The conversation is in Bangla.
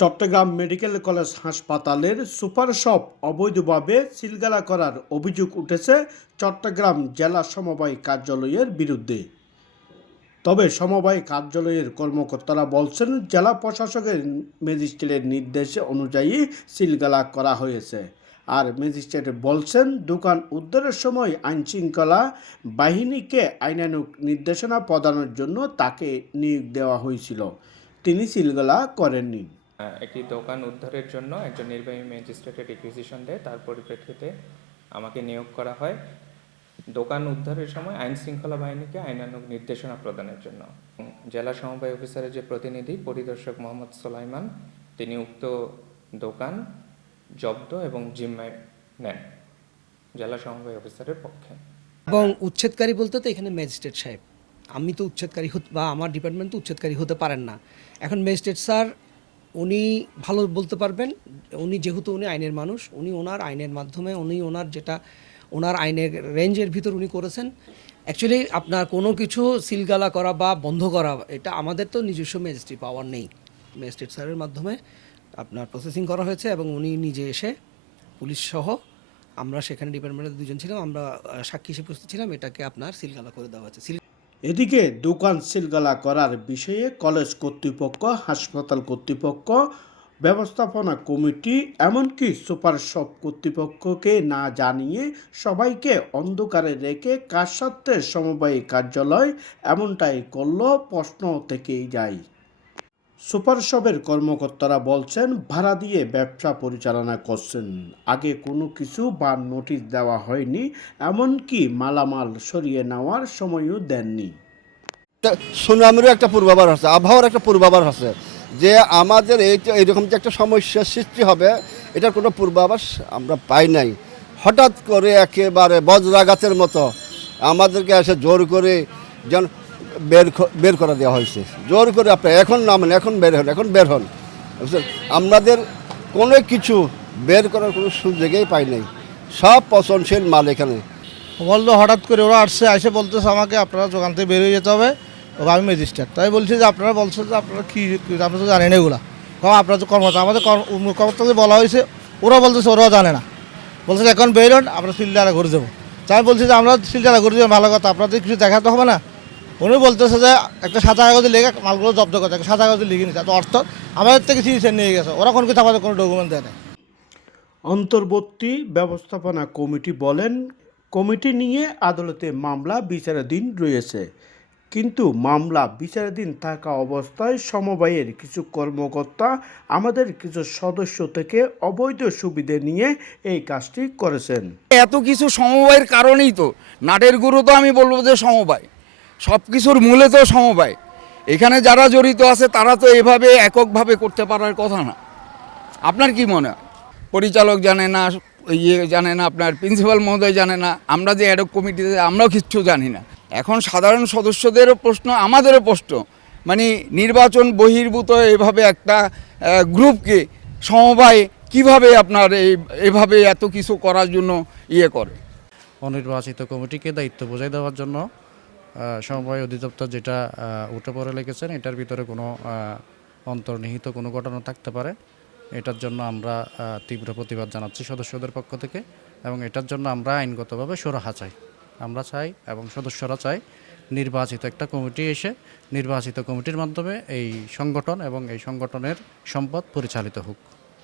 চট্টগ্রাম মেডিকেল কলেজ হাসপাতালের সুপার শপ অবৈধভাবে সিলগালা করার অভিযোগ উঠেছে চট্টগ্রাম জেলা সমবায় কার্যালয়ের বিরুদ্ধে। তবে সমবায় কার্যালয়ের কর্মকর্তারা বলছেন, জেলা প্রশাসকের ম্যাজিস্ট্রেটের নির্দেশ অনুযায়ী সিলগালা করা হয়েছে। আর ম্যাজিস্ট্রেট বলছেন, দোকান উদ্ধারের সময় আইনশৃঙ্খলা বাহিনীকে আইনানুক নির্দেশনা প্রদানের জন্য তাকে নিয়োগ দেওয়া হয়েছিল। তিনি সিলগালা করেননি। একটি দোকান উদ্ধারের জন্য একজন নির্বাহী ম্যাজিস্ট্রেটের রিকুইজিশন দেয়। তার পরিপ্রেক্ষিতে আমাকে নিয়োগ করা হয় দোকান উদ্ধারের সময় আইন শৃঙ্খলা বাহিনীকে আইনানুগ নির্দেশনা প্রদানের জন্য। জেলা সমবায় অফিসারের যে প্রতিনিধি পরিদর্শক মোহাম্মদ সোলাইমান, তিনি উক্ত দোকান জব্দ এবং জিম্মায় নেন জেলা সমবায় অফিসারের পক্ষে। এবং উচ্ছেদকারী বলতে তো এখানে ম্যাজিস্ট্রেট সাহেব। আমি তো উচ্ছেদকারী বা আমার ডিপার্টমেন্ট তো উচ্ছেদকারী হতে পারেন না। এখন ম্যাজিস্ট্রেট স্যার উনি ভালো বলতে পারবেন, উনি যেহেতু উনি আইনের মানুষ, উনি ওনার আইনের মাধ্যমে, উনি ওনার যেটা, ওনার আইনের রেঞ্জের ভিতর উনি করেছেন। অ্যাকচুয়ালি আপনার কোনো কিছু সিলগালা করা বা বন্ধ করা, এটা আমাদের তো নিজস্ব ম্যাজিস্ট্রেট পাওয়ার নেই। ম্যাজিস্ট্রেট স্যারের মাধ্যমে আপনার প্রসেসিং করা হয়েছে এবং উনি নিজে এসে পুলিশ সহ আমরা সেখানে ডিপার্টমেন্টের দুজন ছিলাম, আমরা সাক্ষী হিসেবে উপস্থিত ছিলাম, এটাকে আপনার সিলগালা করে দেওয়া হয়েছে। এদিকে দোকান সিলগালা করার বিষয়ে কলেজ কর্তৃপক্ষ, হাসপাতাল কর্তৃপক্ষ, ব্যবস্থাপনা কমিটি, এমনকি সুপার শপ কর্তৃপক্ষকে না জানিয়ে সবাইকে অন্ধকারে রেখে কার সমবায়ী কার্যালয় এমনটাই করল প্রশ্ন থেকেই যায়। সুপার শপের কর্মকর্তারা বলছেন, ভাড়া দিয়ে ব্যবসা পরিচালনা করছেন। আগে কোনো কিছু বা নোটিশ দেওয়া হয়নি, এমনকি মালামাল সরিয়ে নেওয়ার সময়ও দেননি। সুনামেরও একটা পূর্বাভাস আছে, আবহাওয়ার একটা পূর্বাভাস আছে, যে আমাদের এই এইরকম যে একটা সমস্যার সৃষ্টি হবে, এটার কোনো পূর্বাভাস আমরা পাই নাই। হঠাৎ করে একেবারে বজ্রাঘাতের মতো আমাদেরকে এসে জোর করে যেন বের বের করে দেওয়া হয়েছে। জোর করে আপনার, এখন নামেন, এখন বের হন, এখন বের হন? আমাদের কোনো কিছু বের করার কোনো সুযোগই পাই নাই। সব পচনশীল মাল এখানে। বলল, হঠাৎ করে ওরা আসছে, এসে বলতেছে আমাকে, আপনারা দোকান থেকে বেরিয়ে যেতে হবে। আমি ম্যাজিস্ট্রেট। তাই বলছি যে, আপনারা বলছেন যে, আপনারা কী আপনারা তো জানেন এগুলা। কারণ আপনারা তো কর্মকর্তা, আমাদের কর্ম- কর্মকর্তাদের বলা হয়েছে, ওরা বলতেছে, ওরাও জানে না। বলছে এখন বেরোন আমরা সিলডারা ঘুরে দেবো। তাই বলছি যে, আমরা সিলডারা করে দেবো, ভালো কথা, আপনাদের কিছু দেখাতে হবে না? উনি বলতেছে যে একটা সাদা কাগজে লেগে মালগুলো জব্দ করতে একটা সাদা কাগজে লিখে নিচ্ছে তো অর্থ আমাদের থেকে চিঠি নিয়ে গেছে। ওরা কোনো কিছু আমাদের কোনো ডকুমেন্ট দেয় না অন্তর্বর্তী ব্যবস্থাপনা কমিটি বলেন কমিটি নিয়ে আদালতে মামলা বিচারাধীন রয়েছে। কিন্তু মামলা বিচারাধীন থাকা অবস্থায় সমবায়ের কিছু কর্মকর্তা আমাদের কিছু সদস্য থেকে অবৈধ সুবিধে নিয়ে এই কাজটি করেছেন। এত কিছু সমবায়ের কারণেই তো। নাটের গুরু তো আমি বলব যে সমবায়। সব কিছুর মূলে তো সমবায়। এখানে যারা জড়িত আছে, তারা তো এভাবে এককভাবে করতে পারার কথা না। আপনার কি মনে হয়? পরিচালক জানে না ইয়ে জানে না, আপনার প্রিন্সিপাল মহোদয় জানে না, আমরা যে অ্যাডক কমিটিতে আমরাও কিচ্ছু জানি না। এখন সাধারণ সদস্যদেরও প্রশ্ন, আমাদেরও প্রশ্ন। মানে নির্বাচন বহির্ভূত এভাবে একটা গ্রুপকে সমবায় কীভাবে আপনার এই, এভাবে এত কিছু করার জন্য ইয়ে করে? অনির্বাচিত কমিটিকে দায়িত্ব বোঝাই দেওয়ার জন্য সমবায় অধিদপ্তর যেটা উঠে পড়ে লিখেছেন, এটার ভিতরে কোনো অন্তর্নিহিত কোনো ঘটনা থাকতে পারে। এটার জন্য আমরা তীব্র প্রতিবাদ জানাচ্ছি সদস্যদের পক্ষ থেকে এবং এটার জন্য আমরা আইনগতভাবে সুরাহা চাই। আমরা চাই এবং সদস্যরা চাই নির্বাচিত একটা কমিটি এসে নির্বাচিত কমিটির মাধ্যমে এই সংগঠন এবং এই সংগঠনের সম্পদ পরিচালিত হোক।